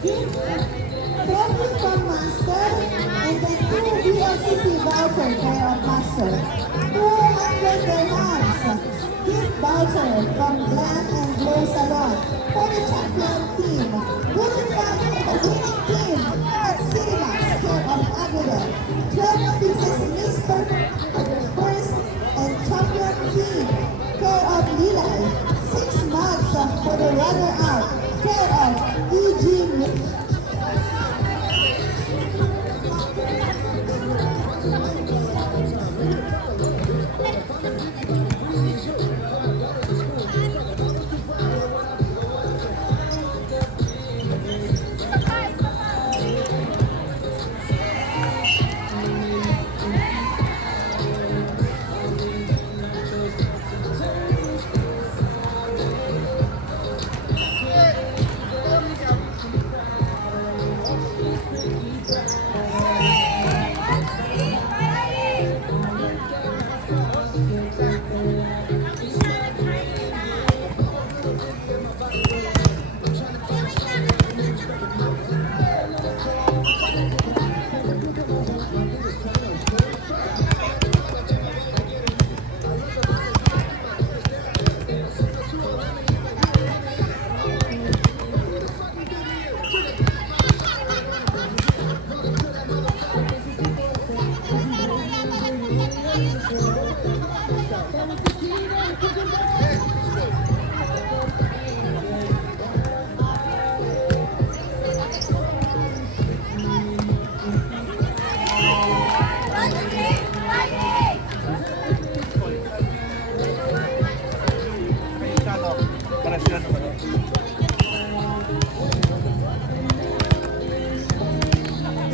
gift trophy from Master, and then 2 VLCC voucher pair of Master. 200 dirhams gift voucher from Glam and Glow Salon for the champion team. Good luck to the winning team at Cinemax care of Aguilar. 12 pieces Mr. First and champion team care of Lilay. 6 mugs for the runner-up care of EG.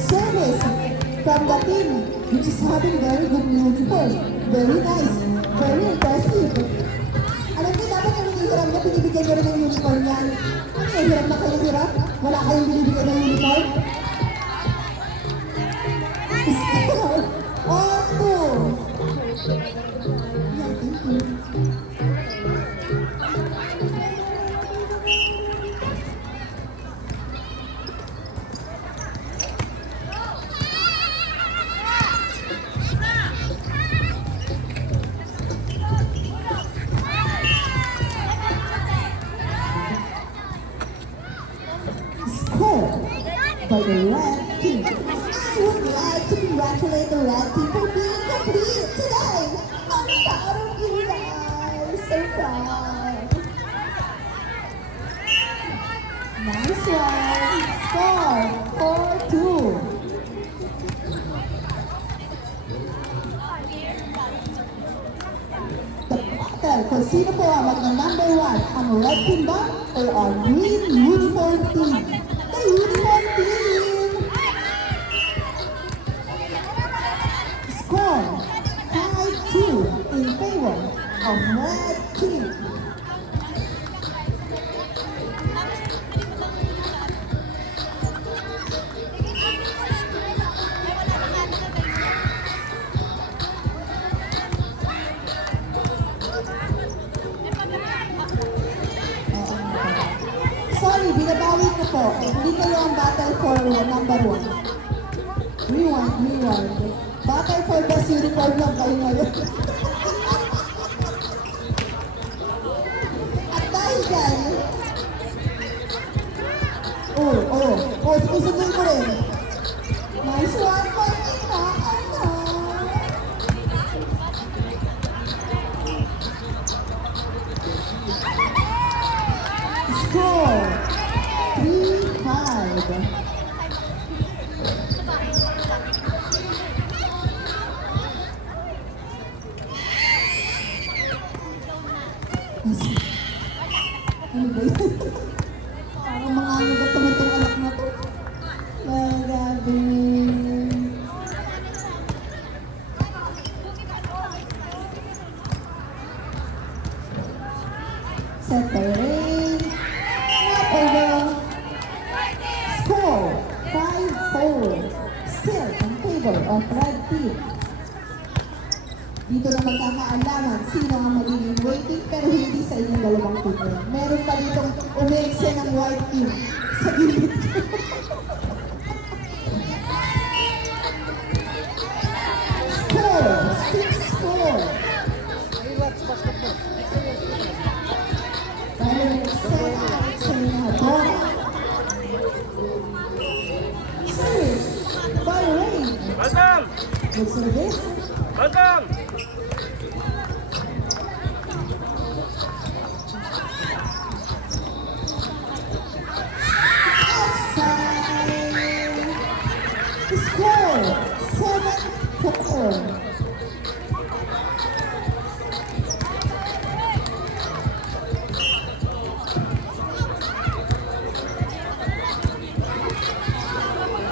Service from the team, which is having very good uniform. Very nice. Very impressive. Alam niyo, dapat yung hinihiram niya, pinibigyan niyo rin ng uniform yan. Ano yung hiram na kayong hiram? Wala kayong binibigyan ng uniform? Opo! Yeah, thank you. Score by the red team. I would like to congratulate the red team for being complete today. I'm proud of you guys. So proud. Nice one. Score 4-2. The battle kung sino po ang number 1, ang red team ba or ang green uniform team? The uniform team! Score 5-2 in favor of red team. Sorry, binabawi ko po. Hindi kayo ang battle for number 1. Rewind. Battle for best uniform lang kayo ngayon. At dahil dyan, isipin ko rin. Nice one, Martina. Score 3-5. Ano ba yun? Parang mga ano ba naman itong anak na to? Magabi. Separate. Not over. Score 5-4. Still in favor of red team. Dito na magkakaalaman sino ang magiging waiting pero hindi sa inyong dalawang team. Meron pa ditong umekse ng white team. Sa gilid. Score, 6-4. Dahil set out sa bola. Service by Ray. Bantang! Good service. Bantang! Outside. Score, 7-4.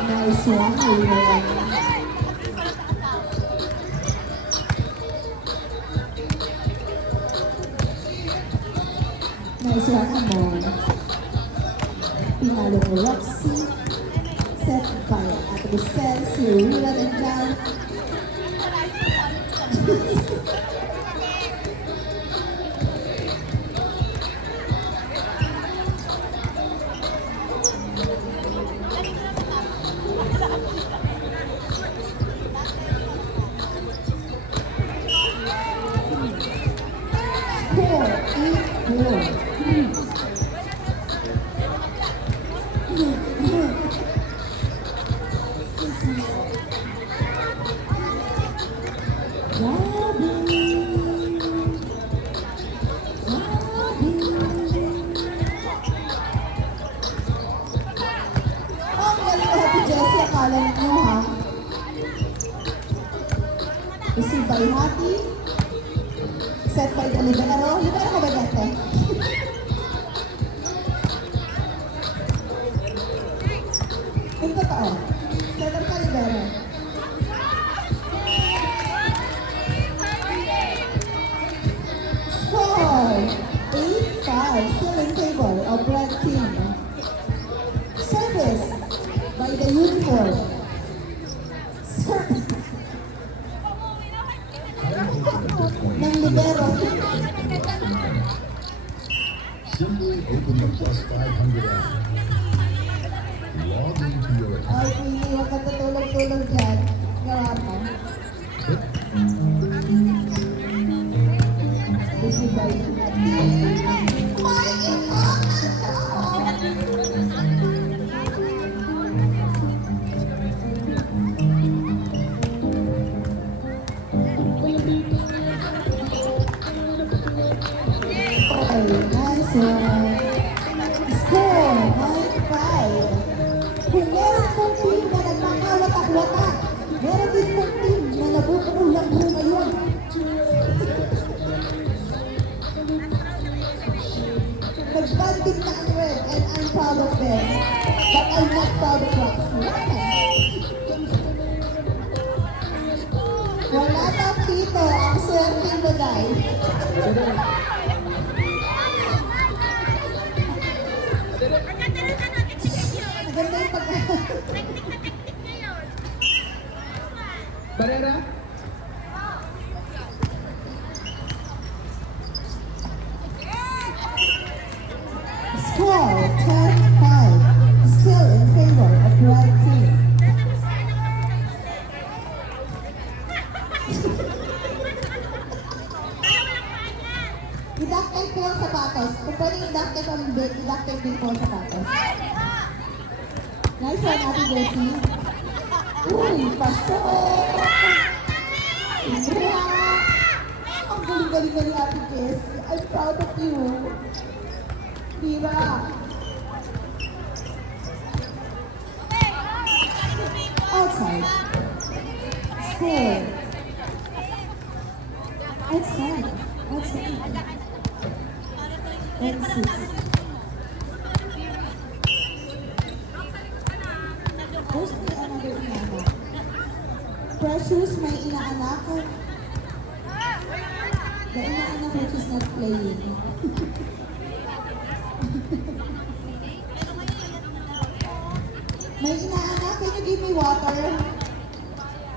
Nice one, Ray. Nice one, Amon. Pinalo mo Roxy. Set by Ate Giselle, si Rila nandiyan. Score, 8-4. Ang galing ko, Happy Jessie, akala niyo ha? Receive by Happy. Set by Olivero. Libero ko ba dati? Yung totoo. Set up ka, Libero. Score, 8-5, still in favor of red team. Service by the uniform. Service ng libero. Simply open the plus 500 app. Log into your account. Ay, Pili, huwag ka tutulog-tulog dyan. Gawa mo. Busy by Okay, nice one. Score, 9-5. Kung meron pong team na nagkakawatak-watak, meron din pong team na nabubulang-bulang ngayon. Nagbanding na ang red and I'm proud of them. But I'm not proud of Roxy. Wala pang tito ang swerte mo, Day. Maganda yung pag... Barera? Score, 10-5. Still in favor of red team. I-duct po ang sapatos. Kung pwede i-duct tape ang bed, i-duct tape din po ang sapatos. Nice one, Ate Jessie. Uy, pasok! Wow! Ang galing-galing ni Ate Jessie. I'm proud of you. Diba? Outside. Score. Outside. Outside. And 6. Where's my another inaanak? Precious, may inaanak. The inaanak which is not playing. May inaanak, can you give me water?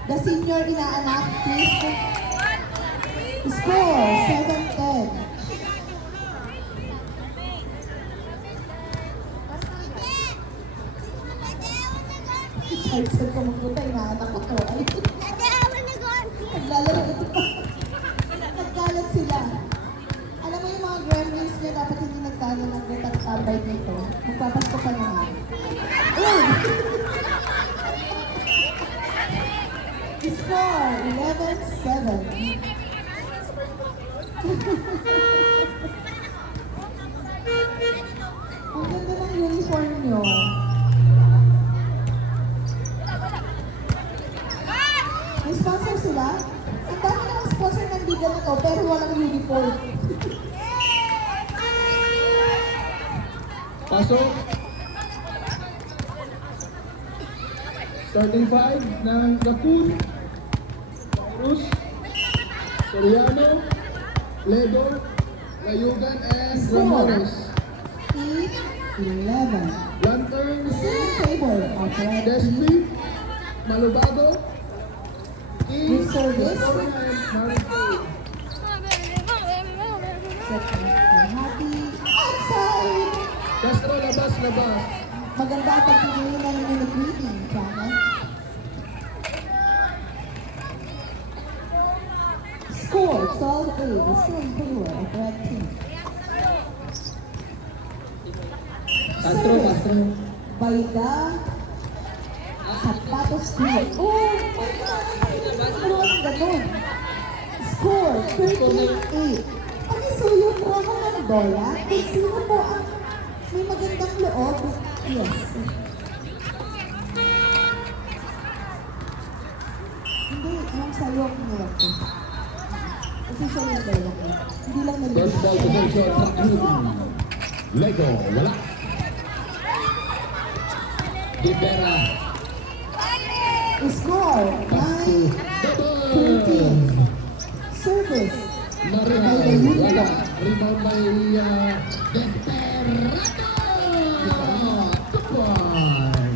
The senior inaanak, please. Score, 7-10. Kahit saan ko magpunta, inaanak ko to. Ay, Ate, I wanna go and see. naglalaro ito pa. Nagkalat sila. Alam mo yung mga gremlins niya, dapat hindi nagkalat ng nagtatambay dito. Magpapasko pa naman. Uy! Score, 11-7. Ang ganda ng uniform nyo. May sponsor sila? Ang dami ng sponsor ng liga na to, pero walang uniform. Pasok. Starting five ng Gapur, Cruz, Soriano, Lego, Layugan, and Ramones. 8-11. Lanterns, In favor of red team. Despi, Malubago, Good service. and Maripol. Second, Happy. Outside! Castro, labas. Maganda ang pagpili ng unit greeting, Chana. Score, 12-8. Still in favor of red team. Castro. Bayda. Sapatos team. Oh, my God! Ganun. Score, 13-8. Pakisuyo po ako ng bola. Kung sino po ang may magandang loob. Yes. Hindi, yung sa'yo ang hirap ko. Official yung dalawa ko. Hindi lang First ball possession, Takun. Lego, wala. Rivera, Score, 9-13. Service. Mariel, wala. Rebound by Desperado. 2 points.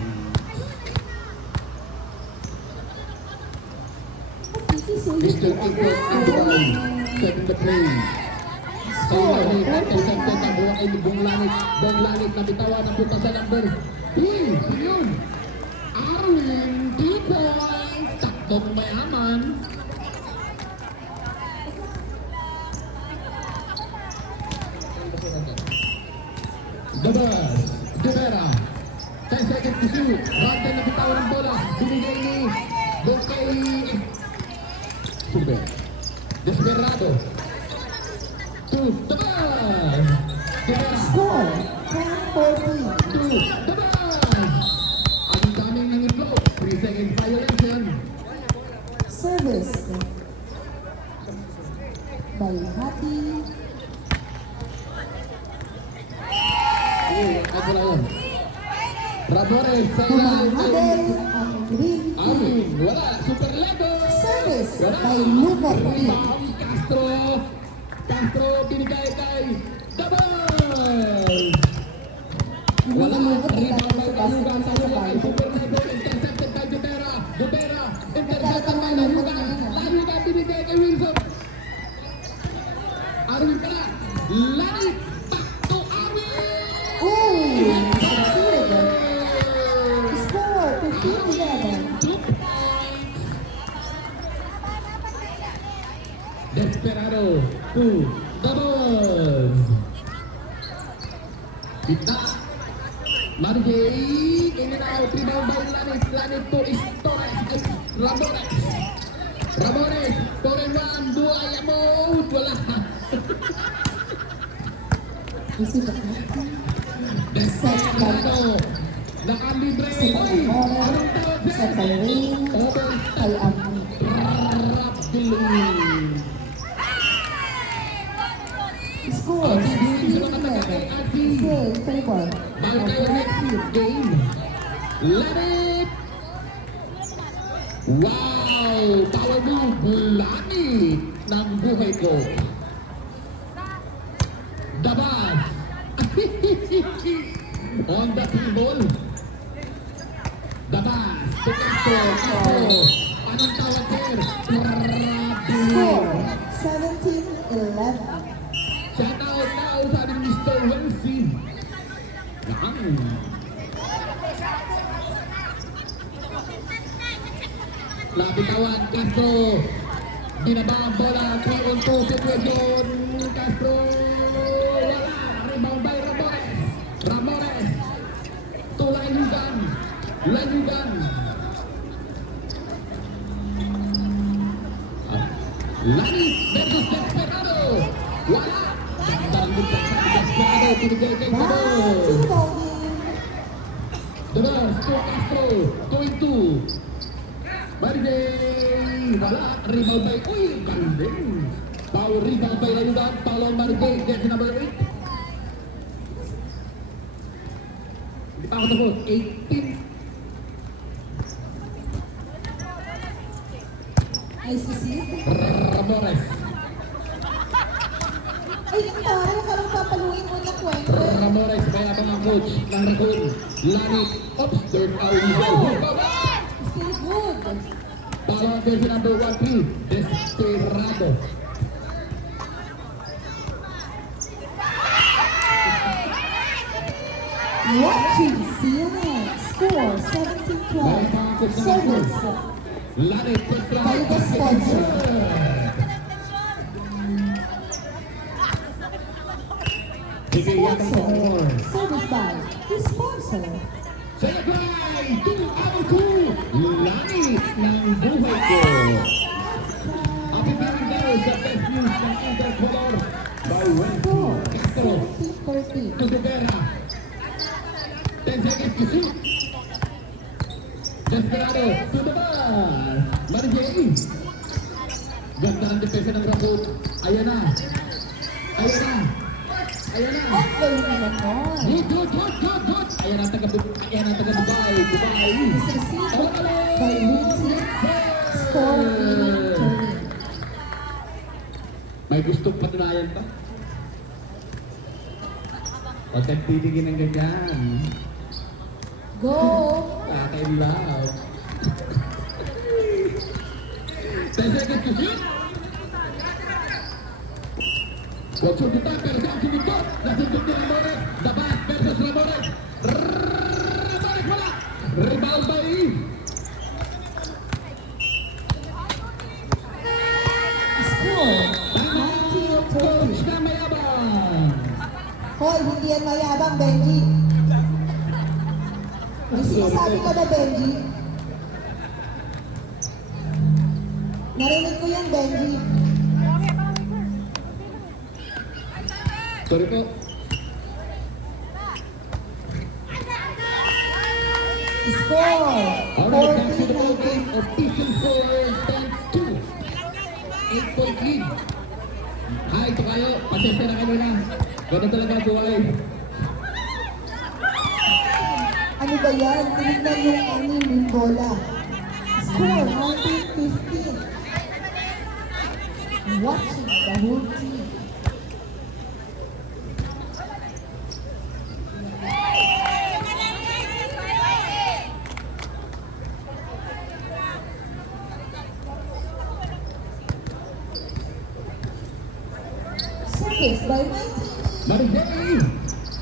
Mr. Ingles Andal, setting the play. Score, Langit, intercepted ang buwak ay Bong Langit. Bong Langit na bitawan ang punta sa number. Sino yun? Arwin, 2 points. Takbong mayaman. Dabas, Rivera. 10 seconds to shoot. Rantan na bitawan ang bola. Binigay ni Bokay. Super. Desperado. To Dabas. Rivera. Score, 10-14. To Dabas. Ang daming nangiplo. 3 seconds violence yan. Service. By Happy. Ay, wala yun. Rabores sa ilalim Humahadel ay ang green team. Arwin. Wala. Super Lego. Service Wala. by Lugar team. Rebound, Castro. Castro binigay kay Dabas. Wala. Rebound by Talugan. Talugan. Super Lego. Intercepted by Dubera. Dubera. Intercepted by Lalugan. Lalugan binigay kay Wilson. Arwin pala. Lanit. Takto Arwin. Ooh, succeeded. Score, 15-11. Desperado to Dabas. Kita. Margay. In and out. Rebound by Lanit. Lanit to is Torres. Ramones. Ramones. Torres 1. 2 ay amount. Wala. Receive the captain. Desperado. Nakalibre. Oy! Anong tawag Sa dyan? Tyrene. Over. Kay Abdi. Rapidly. Score, 16-11. Still in favor of Bangkay red next team. game. Let it! Wow! Power move! Langit ng buhay ko. Dabas! On the table. Dabas! Picasso! Castro! Anong tawag here? Score, 17-11. Shout out now sa ating Mr. Welsi. Yan. Lapitawan, Castro. Binaba ang bola, 3-on-2 situation. Castro, wala. Rebound by Ramones. Ramones. To Layugan. Layugan. Lanis versus Desperado. Wala. Gandang buka sa Desperado. Pinigay kay Wow, Cabo. two bowling. Terus to Castro, 2-2. Marigay, wala, rebound by, uy, gandeng. Power rebound by Layugan, Paulo Marigay, jersey number 8. Hindi pa ako tapos, 18. Nice to see. Ramores, Ay, yung tara, parang papaluin mo na kwento. Ramores, may abang ang coach ng Raccoon. Lanit, oops, third foul, Still good. Paulo ang jersey number 1-3, Desperado. Watching CNN. Score 17-12. Service. Lanit, By the sponsor. Sige, yan ang score. Service by the sponsor. Say goodbye to our crew, Langit ng buhay ko. Happy birthday sa best news ng Intercolor by Wendy Castro. 20-30. To Rivera. 10 seconds to shoot. Desperado to the bar. Marigay. Ganda ng depensa ng Raccoon. Ayan na. Ayan na. Ayan na. Ang galing naman mo. Good. Ayan ang taga Dubai. Is received by Lindsay. Score 30. May gustong patunayan pa? Huwag kang titigin ng ganyan. Go! Kakailaw. 10 seconds to shoot. Huwag subutan pero saan sumukot? Nasundot ni Ramores. Dabas versus Ramores. Ramores wala. Rebound by Score Coach 19-30. na mayabang. Hoy, hindi yan mayabang, Benji. May sinasabi ka ba, Benji? Narinig ko yan, Benji. Sorry po. Score Alright, back to the ball 40-19. game. Official score 10-2. 8-point lead. Hi, ito kayo. Pasensya na kanina. Ganun talaga ang buhay. Ano ba yan? Tinignan yung anim yung bola. Score 19-15. Watching the whole team. Service by 19. Marigay.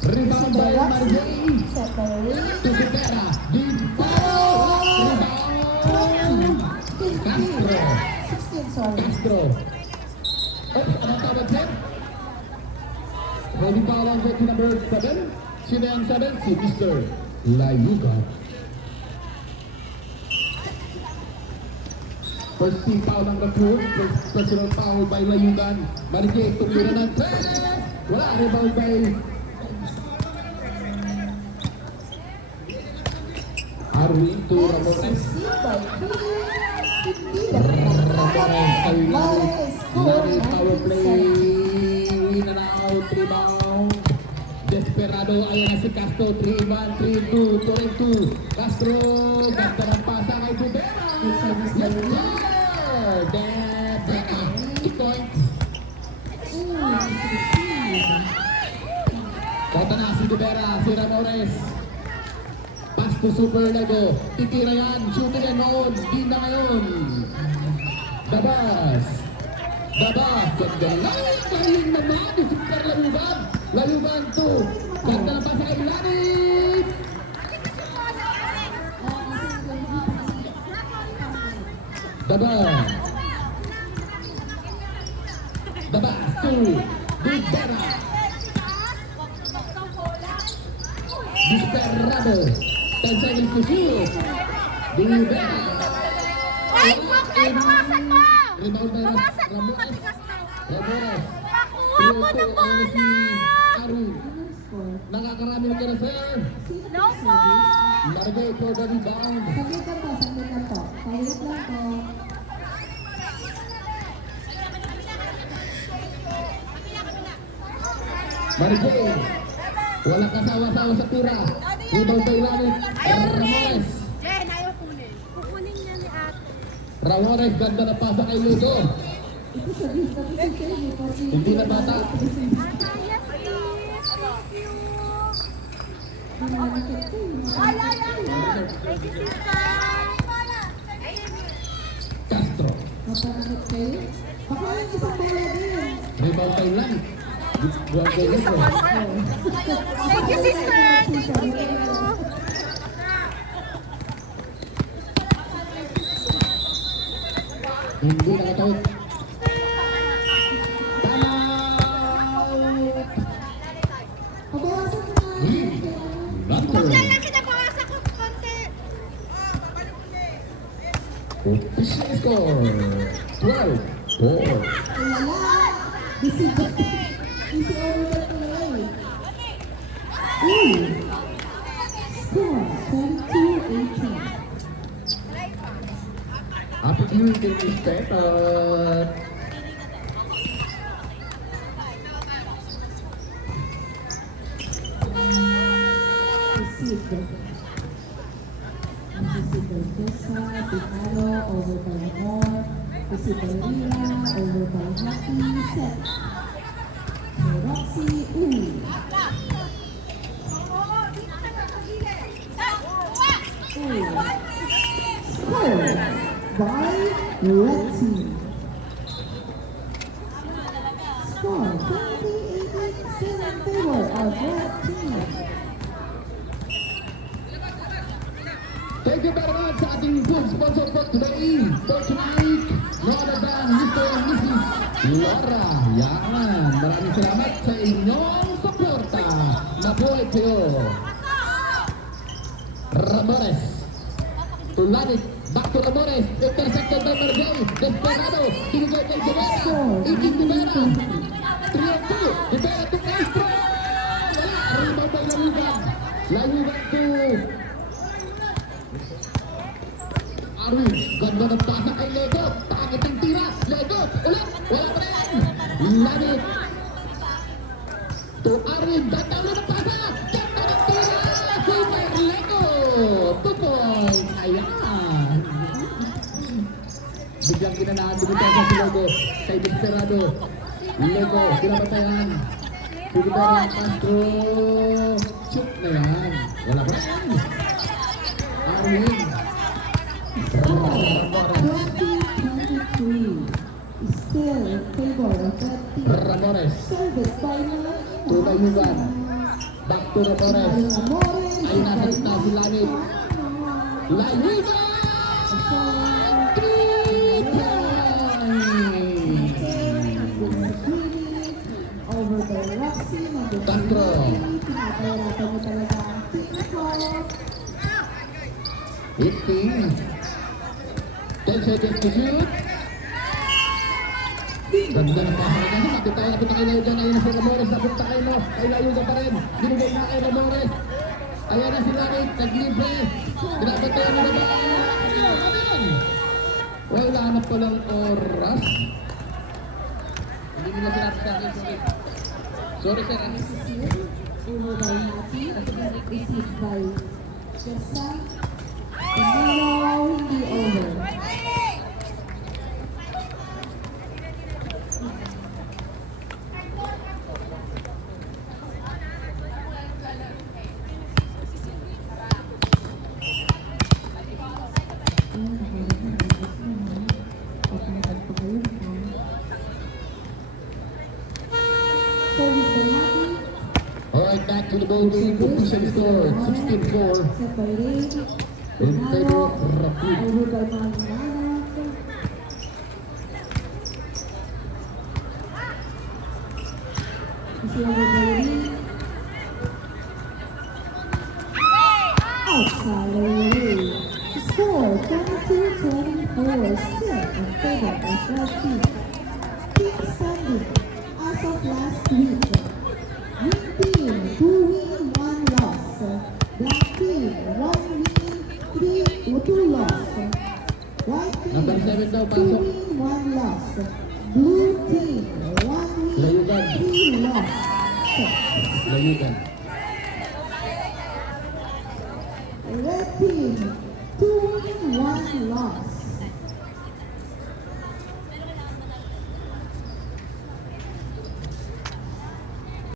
Rebound by Marigay. Separate. To Rivera. Deep ball. Rebound. Castro. 16, sorry. Castro. Oops, anong tawag sir? Ready foul on jersey number 7. Sino yung 7? Si Mr. Layugan. First team foul ng Raccoon. First personal foul by Layugan. Marigay, tumira ng 3. Wala, rebound by Arwin to Ramores. Received by 3. Ramores kay Mares. Larry, power play. In and out, rebound. Desperado, ayan na si Castro. 3-1, 3-2, 2-2. Castro, ganda ng pasa kay Rivera. Yes, sir. Desperado. 2 points. Kota na si Rivera, si Ramores. Pass to Super Lego. Titira yan, shooting yan noon. Di na ngayon. Dabas. Dabas. Ganda lang. Galing naman ni Super Layugan. Layugan to. Ganda ng pasa kay Lanit. The ball. The pass to Rivera. Desperado. 10 seconds to shoot. Rivera. Ay, Brooklyn, bawasan mo! Rebound by Bawasan mo, Ramones. matigas na. Ramones. Nakuha mo ng bola! Aru. Nakakarami ng reserve. No po! Margay for the rebound. Saglit lang po, saglit lang po. Saglit lang po. Margay. Walang kasawa-sawa sa tira. Rebound by Ramones. Jen, ayaw kunin. Kukunin niya ni ate. Ramones, ganda na pasa kay Ludo. Ito sabihin ko kasi kayo, may pati. Hindi na bata. Ate, yes please. Thank you. Nananakit ko eh. Thank you, sister. Castro. Mapanakit kayo. Baka yung isang bola din. Rebound by Lanit. Buwan kay Ludo. Thank you, sister. Thank you. Hindi nakatawid. Timeout. Pabawasan mo na. Runner. Kailan kita bawasan ko konti. Official score. 12-4. Wala. Easy over the play. Uy. Score, 22-18. Opportunity is better. Received. Received by Tessa, Picaro, over by Amor. Received by Rhea, over by Happy, set. By Roxy, ooh. Score by Red Team. Score 28-7 in favor of Red Team. Thank you very much sa ating food sponsor for today. For tonight, no other than Mr. and Mrs. Laura. Yan. Maraming salamat sa inyong suporta. Mabuhay kayo. Ramones. Tulanit. Back to Ramones. Intercepted by Margay. Desperado. Tinigay kay Rivera. Iking Rivera. 3-2. Rivera to Castro. Wala. Rebound by Layugan. Layugan to Arwin. Ganda ng pasa kay Lego. Pangit ang tira. Lego. Ulit. Wala pa rin. Lanit. To Arwin. Ganda ulit ng pasa. Ganda ng tira. Super Lego. 2 points. Ayan. Biglang ginanahan dumitasan si Lego. Kay Desperado. Lego. Pinapatayan. Pinapatayan Castro. Shoot na yan. Wala pa rin. Arwin. Score 20-23. Still in favor of Red Team. Ramones. Service by To Layugan. Back to Ramones. Ay, nasa gitna si Lanit. Layugan! 3 points! Over by Roxy. Castro. Pinapahirapan mo talaga ang team ko. 18. 10 seconds to shoot. Ganda ng pasa niya. Nakita kay Layugan. Ayun na si Ramones. Napunta kay mo. Kay Layugan pa rin. Binigay na kay Ramones. Ayan na si Lanit. Naglibre. Pinapatayan na naman. Wala na palang oras. Hindi nila sinabi sa akin. Sorry sir. Over by Happy. Received by Jessa. Tomorrow, hindi over. Service by Happy. Alright, back to the ball game. Official score 16-4 Set by Ray. in favor of Rapid. Over by Manana. Outside score 22-24, still in favor of red team. Team standing as of last week. Green team 2 win 1 loss. Black team 1 win 2 loss. White team Number 7 daw, 2 pasok. win 1 loss. Blue team 1 win Layugan. 3 loss. Layugan. Red team 2 win 1 loss.